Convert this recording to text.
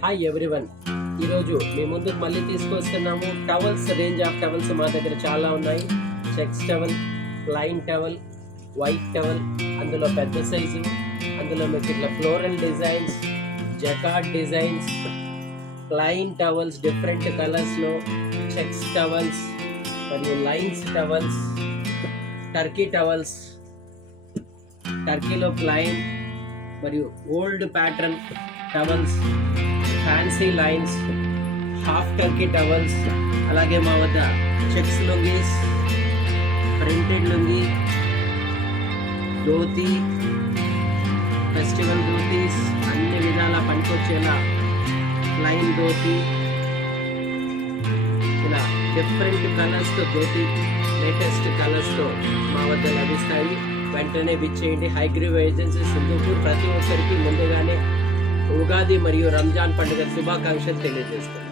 Hi everyone, ఈరోజు మీ ముందుకు మళ్ళీ తీసుకొస్తున్నాము టవల్స్. రేంజ్ ఆఫ్ టవల్స్ మా దగ్గర చాలా ఉన్నాయి. Checks towel, plain towel, white towel, అందులో పెద్ద సైజు, అందులో మీకు ఇట్లా floral designs, jacquard designs, plain towels different కలర్స్లో, చెక్స్ టవల్స్ మరియు లైన్స్ టవల్స్, టర్కీ టవల్స్, టర్కీలో ప్లైన్ మరియు old pattern towels, fancy lines, half turkey towels, అలాగే మా వద్ద checks lungis, printed lungi, dhoti, festival dhotis, అన్ని విధాల పనికొచ్చేలా లైన్ ధోతి, ఇలా డిఫరెంట్ కలర్స్తో ధోతి, లేటెస్ట్ కలర్స్తో మా వద్ద లభిస్తాయి. వెంటనే విచ్చేయండి. హైగ్రీవ్ ఏజెన్సీ సింధూపూర్. ప్రతి ఒక్కరికి ముందుగానే ఉగాది మరియు రంజాన్ పండుగ శుభాకాంక్షలు తెలియజేస్తాను.